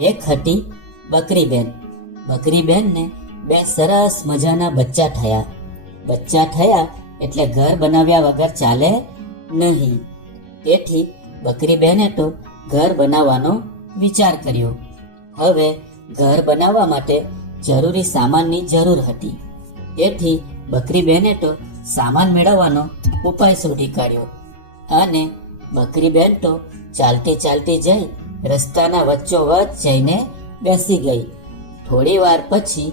એક હતી બકરીબેન. બકરીબેનને બે સરસ મજાના બચ્ચા થયા. બચ્ચા થયા એટલે ઘર બનાવ્યા વગર ચાલે નહીં. તેથી બકરીબેને તો ઘર બનાવવાનો વિચાર કર્યો. હવે ઘર બનાવવા માટે જરૂરી સામાનની જરૂર હતી. તેથી બકરીબેને તો સામાન મેળવવાનો ઉપાય શોધી કાઢ્યો અને બકરીબેન તો ચાલતી ચાલતી જઈ રસ્તાના વચ્ચોવચ્ચ જઈને બેસી ગઈ. થોડી વાર પછી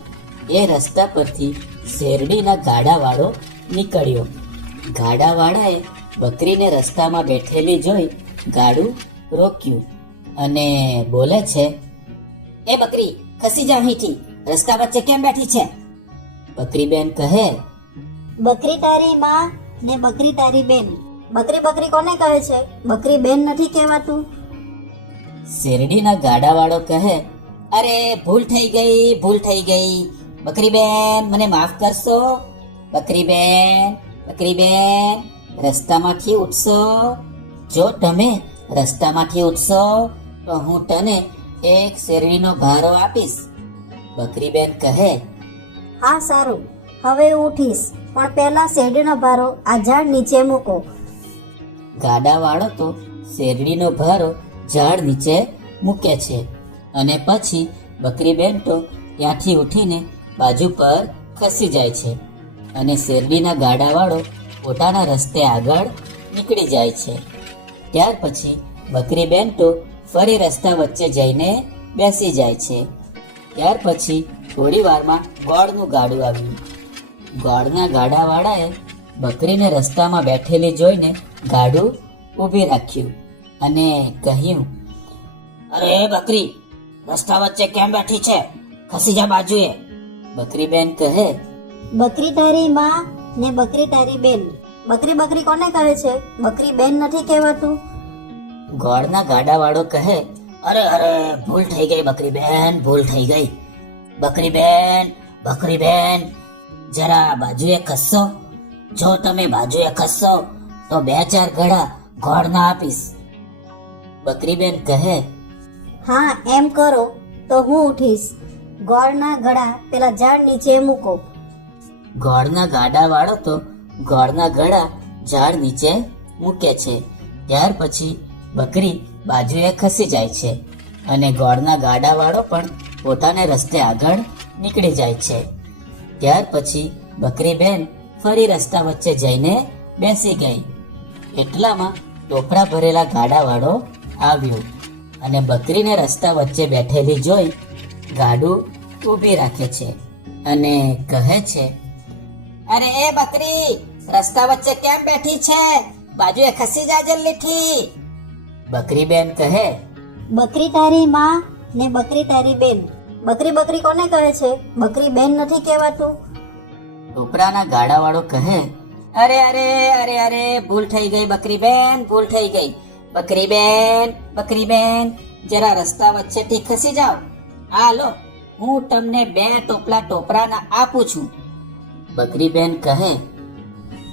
એ રસ્તા પરથી શેરડીના ગાડાવાળો નીકળ્યો. ગાડાવાળાએ બકરીને રસ્તામાં બેઠેલી જોઈ ગાડું રોક્યું અને બોલે છે, એ બકરી, ખસી જા અહીંથી, રસ્તા વચ્ચે કેમ બેઠી છે? બકરીબેન કહે, બકરી તારી માં ને બકરી તારી બેન. બકરી બકરી કોને કહે છે? બકરી બેન નથી કહેવાતું. શેરડીના ગાડાવાળો કહે, અરે ભૂલ થઈ ગઈ, ભૂલ થઈ ગઈ. બકરીબેન, મને માફ કરશો. બકરીબેન, બકરીબેન, રસ્તામાંથી ઉઠશો. જો તમે રસ્તામાંથી ઉઠશો તો હું તને એક શેરડીનો ભારો આપીશ. બકરીબેન કહે, હા સારું, હવે ઉઠીશ, પણ પહેલા શેરડીનો ભારો આ ઝાડ નીચે મૂકો. ગાડાવાળો તો શેરડીનો ભારો ઝાડ નીચે મૂકે છે અને પછી બકરીબેન તો ત્યાંથી ઉઠીને બાજુ પર ખસી જાય છે અને શેરડીના ગાડાવાળો પોતાના રસ્તે આગળ નીકળી જાય છે. ત્યાર પછી બકરીબેન તો ફરી રસ્તા વચ્ચે જઈને બેસી જાય છે. ત્યાર પછી થોડી વારમાં ગોળનું ગાડું આવ્યું. ગોળના ગાડાવાળાએ બકરીને રસ્તામાં બેઠેલી જોઈને ગાડું ઊભી રાખ્યું અને કહ્યું, અરે બકરી, રસ્તા વચ્ચે કેમ બેઠી છે? ખસી જા બાજુએ. બકરીબેન કહે, બકરી તારી માં ને બકરી તારી બેન. બકરી બકરી કોને કહે છે? બકરી બેન નથી કહેવાતું. ગોળના ગાડાવાળો કહે, અરે અરે, ભૂલ થઈ ગઈ બકરીબેન, ભૂલ થઈ ગઈ. બકરીબેન, બકરીબેન, જરા બાજુએ ખસશો. જો તમે બાજુએ ખસશો તો 2-4 ઘડા ગોળના આપીશ. બકરીબેન કહે, હા એમ કરો તો હું ઉઠીશ. ગોળના ગળા પેલા ઝાડ નીચે મૂકો. ગોળના ગાડાવાળો તો ગોળના ગળા ઝાડ નીચે મૂકે છે. ત્યાર પછી બકરી બાજુએ ખસી જાય છે અને ગોળના ગાડાવાળો પણ પોતાને રસ્તે આગળ નીકળી જાય છે. ત્યાર પછી બકરીબેન ફરી રસ્તા વચ્ચે જઈને બેસી ગઈ. એટલામાં ટોપરા ભરેલા ગાડાવાળો આવ્યો અને બકરીને રસ્તા વચ્ચે બેઠેલી જોઈ ગાડું ઊભી રાખે છે અને કહે છે, અરે એ બકરી, રસ્તા વચ્ચે કેમ બેઠી છે? બાજુએ ખસી જા જલ્દીથી. બકરીબેન કહે, બકરી તારી માં ને બકરી તારી બેન. બકરી બકરી કોને કહે છે? બકરી બેન નથી કહેવાતું. ટોપરાના ગાડાવાળો કહે, અરે અરે અરે અરે, ભૂલ થઈ ગઈ બકરીબેન, ભૂલ થઈ ગઈ. બકરીબેન, બકરીબેન, જરા રસ્તા વચ્ચેથી ખસી જાઓ. આ લો, હું તમને 2 ટોપલા ટોપરાના આપું છું. બકરીબેન કહે,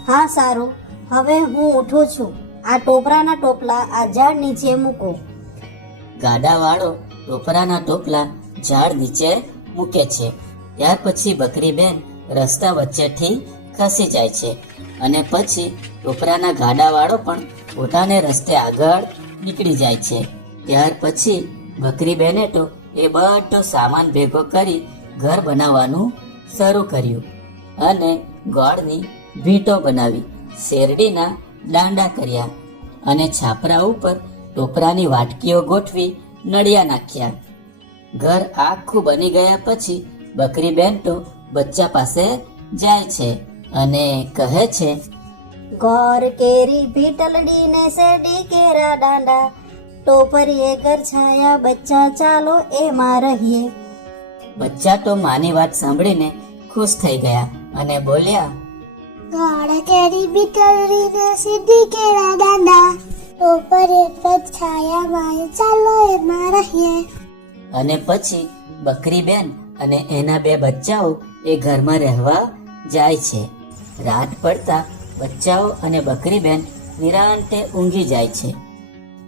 હા સારું, હવે હું ઉઠું છું. આ ટોપરાના ટોપલા આ ઝાડ નીચે મૂકો. ગાડાવાળો ટોપરાના ટોપલા ઝાડ નીચે મૂકે છે. ત્યાર પછી બકરીબેન રસ્તા વચ્ચેથી ખસી જાય છે અને પછી ટોપરાના ગાડાવાળો પણ પોતાને રસ્તે આગળ નીકળી જાય છે. ત્યાર પછી બકરીબેને તો એ બધો સામાન ભેગો કરી ઘર બનાવવાનું શરૂ કર્યું અને ગોળની ભીંટો બનાવી, શેરડીના દાંડા કર્યા અને છાપરા ઉપર ટોપરાની વાટકીઓ ગોઠવી નળિયા નાખ્યા. ઘર આખું બની ગયા પછી બકરીબેન તો બચ્ચા પાસે જાય છે અને કહે છે, ગોર કેરી ભીટલડી ને શેરડી કેરા દાંડા, ટોપરીએ ઘર છાયા બચ્ચા, ચાલો એમાં રહીએ. બચ્ચા તો માની વાત સાંભળીને ખુશ થઈ ગયા અને બોલ્યા, ગોળ કેરી ભીટલડી ને શેરડી કેરા દાંડા, ટોપરીએ ઘર છાયા માય, ચાલો એમાં રહીએ. અને પછી બકરીબેન અને એના 2 બચ્ચાઓ એ ઘરમાં રહેવા જાય છે. રાત પડતા બચ્ચાઓ અને બકરીબેન નિરાંતે ઊંઘી જાય છે.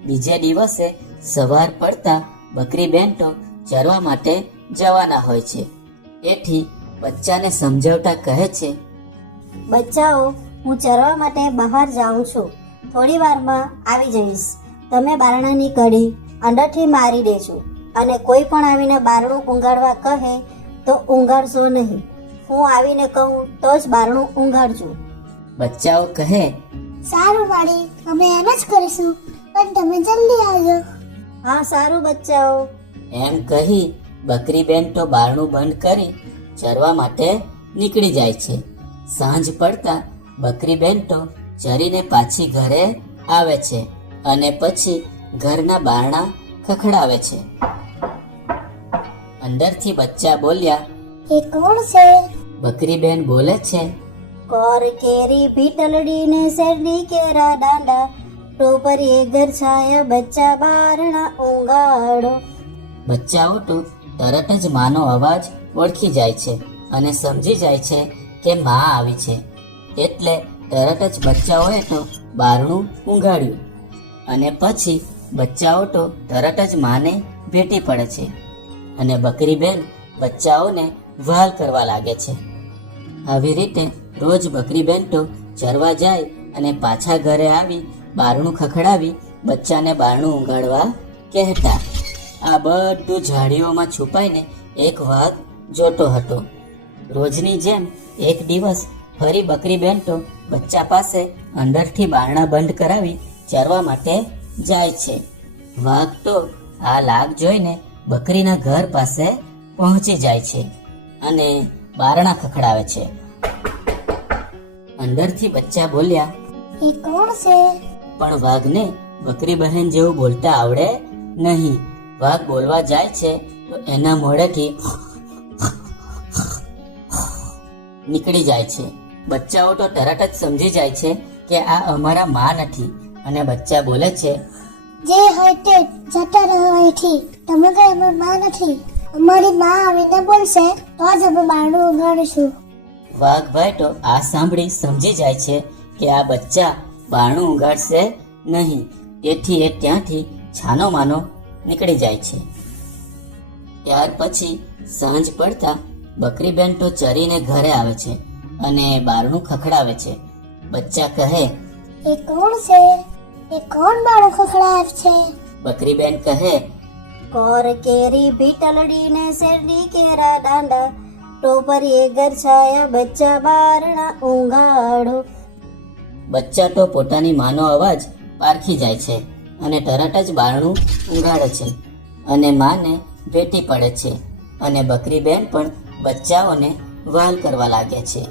બીજે દિવસે સવાર પડતા બકરીબેન તો ચરવા માટે જવાના હોય છે. એથી બચ્ચાને સમજાવતા કહે છે, બચ્ચાઓ, હું ચરવા માટે બહાર જાઉં છું. થોડી વારમાં આવી જઈશ. તમે બારણાની કડી અંદરથી મારી દેજો અને કોઈ પણ આવીને બારણું ઊંઘાડવા કહે તો ઊંઘાડશો નહીં. હું આવીને કહું તો જ બારણું ઊંઘાડજો. બચ્ચાઓ કહે, સારું વાડી, અમે એમ જ કરીશું, પણ તમે જલ્દી આવજો. હા સારું બચ્ચાઓ. એમ કહી બકરીબેન તો બારણું બંધ કરી ચરવા માટે નીકળી જાય છે. સાંજ પડતા બકરીબેન તો ચરીને પાછી ઘરે આવે છે અને પછી ઘરના બારણા ખખડાવે છે. અંદરથી બચ્ચા બોલ્યા, એ કોણ છે? બકરીબેન બોલે છે, કોર કેરી પીટલડી ને શેરડી કેરા દાંડા, ટોપરીએ ઘર છાયા બચ્ચા બારણા ઊંઘાડો. બચ્ચાઓ તો તરત જ માનો અવાજ ઓળખી જાય છે અને સમજી જાય છે કે માં આવી છે. એટલે તરત જ બચ્ચાઓએ તો બારણું ઊંઘાડ્યું અને પછી બચ્ચાઓ તો તરત જ માને ભેટી પડે છે અને બકરીબેન બચ્ચાઓને વહાલ કરવા લાગે છે. આવી રીતે રોજ બકરીબેન તો ચરવા જાય અને પાછા ઘરે આવી બારણું ખખડાવી બચ્ચાને બારણું ઊંઘાડવા કહેતા. આ બધું ઝાડીઓમાં છુપાઈને એક વાઘ જોતો હતો. રોજની જેમ એક દિવસ ફરી બકરીબેન તો બચ્ચા પાસે અંદરથી બારણા બંધ કરાવી ચરવા માટે જાય છે. વાઘ તો આ લાગ જોઈને બકરીના ઘર પાસે પહોંચી જાય છે અને બારણા ખખડાવે છે. અંદરથી બચ્ચા બોલ્યા, એ કોણ છે? પણ વાઘને બકરી બહેન જેવું બોલતા આવડે નહીં. વાઘ બોલવા જાય છે તો એના મોઢેથી નીકળી જાય છે. બચ્ચાઓ તો તરત જ સમજી જાય છે કે આ અમારા માં નથી અને બચ્ચા બોલે છે, જે હોય તે જતા રહો અહીંથી. તમે કઈ અમારી માં નથી. અમારી માં આવીને બોલશે તો જ અમે બારણું ઊંઘાડીશું. વાઘભાઈ તો આ સાંભળી સમજી જાય છે કે આ બચ્ચા બારણું ઊંઘાડશે નહીં. તેથી એ ત્યાંથી છાનો માનો નીકળી જાય છે. ત્યાર પછી સાંજ પડતા બકરીબેન તો ચરીને ઘરે આવે છે અને બારણું ખખડાવે છે. બચ્ચા કહે, એ કોણ છે? એ કોણ બાળક ખખડાવે છે? બકરીબેન કહે, કોર કેરી પીટલડી ને શેરડી કેરા દાંડા, ટોપરીએ ઘર છાયા બચ્ચા બારણા ઊંઘાડો. બચ્ચા તો પોતાની માનો અવાજ પારખી જાય છે અને તરત જ બારણું ઊંઘાડે છે અને માને ભેટી પડે છે અને બકરીબેન પણ બચ્ચાઓને વહાલ કરવા લાગે છે.